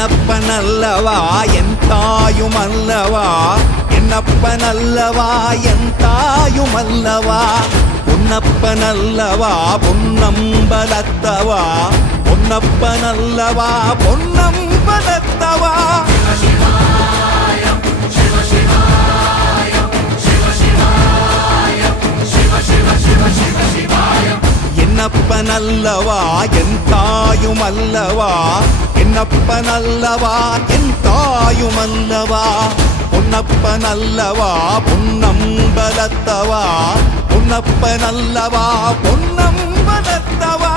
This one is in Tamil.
என்னப்பனல்லவா என் தாயுமல்லவா, என்னப்பனல்லவா என் தாயுமல்லவா, பொன்னப்பனல்லவா பொன்னம்பலத்தவா, பொன்னப்பனல்லவா பொன்னம்பலத்தவா. என்னப்பனல்லவா என் தாயுமல்லவா, என்னப்பனல்லவா என் தாயுமல்லவா, பொன்னப்பனல்லவா பொன்னம்பலத்தவா, பொன்னப்பனல்லவா பொன்னம்பலத்தவா.